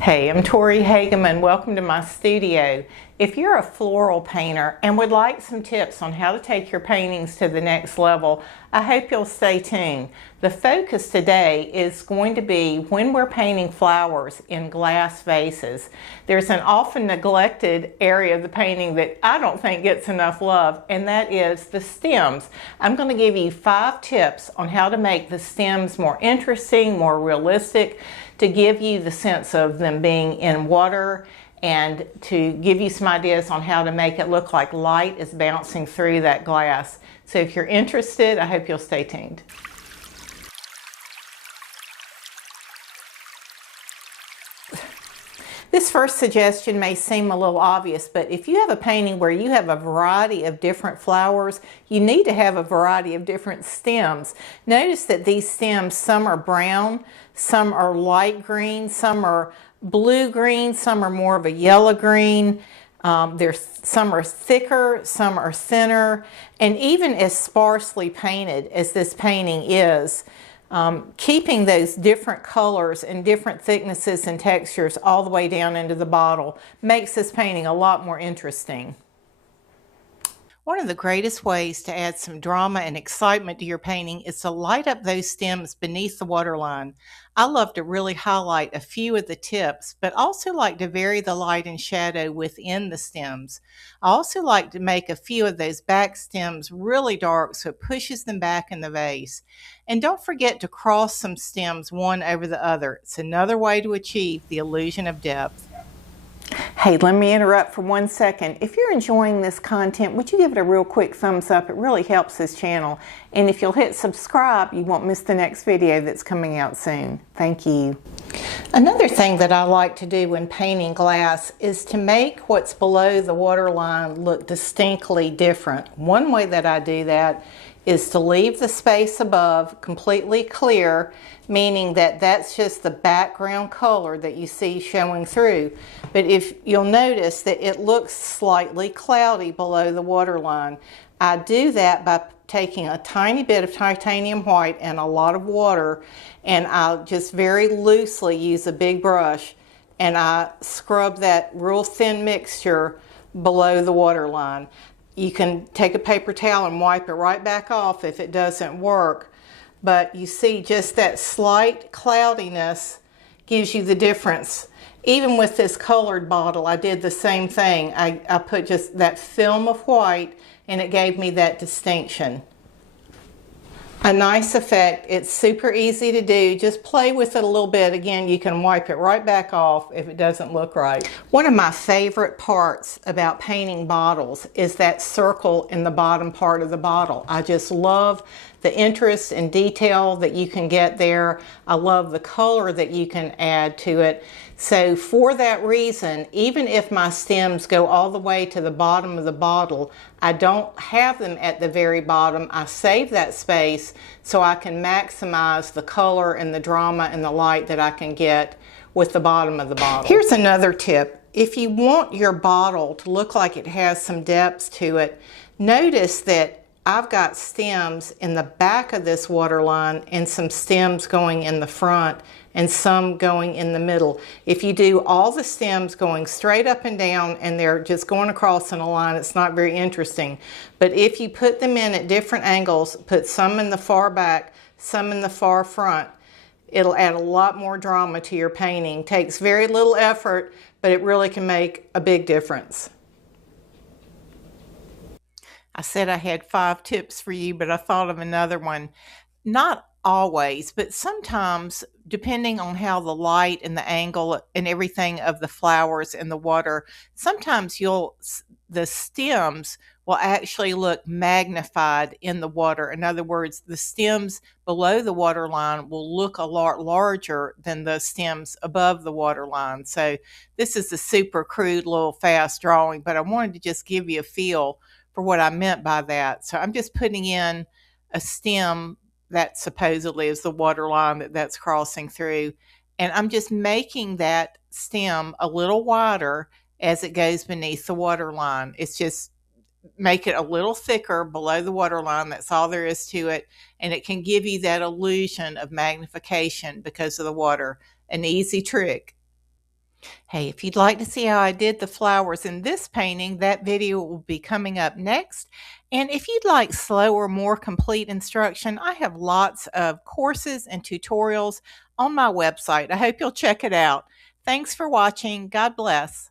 Hey, I'm Tori Hagaman. Welcome to my studio. If you're a floral painter and would like some tips on how to take your paintings to the next level, I hope you'll stay tuned. The focus today is going to be when we're painting flowers in glass vases. There's an often neglected area of the painting that I don't think gets enough love, and that is the stems. I'm going to give you 5 tips on how to make the stems more interesting, more realistic, to give you the sense of them being in water and to give you some ideas on how to make it look like light is bouncing through that glass. So if you're interested, I hope you'll stay tuned. This first suggestion may seem a little obvious, but if you have a painting where you have a variety of different flowers, you need to have a variety of different stems. Notice that these stems, some are brown, some are light green, some are blue-green, some are more of a yellow-green. Some are thicker, some are thinner, and even as sparsely painted as this painting is, keeping those different colors and different thicknesses and textures all the way down into the bottle makes this painting a lot more interesting. One of the greatest ways to add some drama and excitement to your painting is to light up those stems beneath the waterline. I love to really highlight a few of the tips, but also like to vary the light and shadow within the stems. I also like to make a few of those back stems really dark so it pushes them back in the vase. And don't forget to cross some stems one over the other. It's another way to achieve the illusion of depth. Hey, let me interrupt for 1 second. If you're enjoying this content, would you give it a real quick thumbs up? It really helps this channel. And if you'll hit subscribe, you won't miss the next video that's coming out soon. Thank you. Another thing that I like to do when painting glass is to make what's below the waterline look distinctly different. One way that I do that is to leave the space above completely clear, meaning that that's just the background color that you see showing through. But if you'll notice that it looks slightly cloudy below the waterline, I do that by taking a tiny bit of titanium white and a lot of water, and I'll just very loosely use a big brush and I scrub that real thin mixture below the waterline. You can take a paper towel and wipe it right back off if it doesn't work, but you see just that slight cloudiness gives you the difference. Even with this colored bottle, I did the same thing. I put just that film of white and it gave me that distinction. A nice effect. It's super easy to do. Just play with it a little bit. Again, you can wipe it right back off if it doesn't look right. One of my favorite parts about painting bottles is that circle in the bottom part of the bottle. I just love the interest and detail that you can get there. I love the color that you can add to it. So for that reason, even if my stems go all the way to the bottom of the bottle, I don't have them at the very bottom. I save that space so I can maximize the color and the drama and the light that I can get with the bottom of the bottle. Here's another tip. If you want your bottle to look like it has some depth to it, notice that I've got stems in the back of this waterline and some stems going in the front and some going in the middle. If you do all the stems going straight up and down and they're just going across in a line, it's not very interesting. But if you put them in at different angles, put some in the far back, some in the far front, it'll add a lot more drama to your painting. Takes very little effort, but it really can make a big difference. I said I had 5 tips for you, but I thought of another one. Not always, but sometimes, depending on how the light and the angle and everything of the flowers and the water, sometimes the stems will actually look magnified in the water. In other words, the stems below the waterline will look a lot larger than the stems above the waterline. So this is a super crude little fast drawing, but I wanted to just give you a feel for what I meant by that. So I'm just putting in a stem that supposedly is the water line that's crossing through, and I'm just making that stem a little wider as it goes beneath the water line. It's just make it a little thicker below the water line. That's all there is to it, and it can give you that illusion of magnification because of the water. An easy trick. Hey, if you'd like to see how I did the flowers in this painting, that video will be coming up next. And if you'd like slower, more complete instruction, I have lots of courses and tutorials on my website. I hope you'll check it out. Thanks for watching. God bless.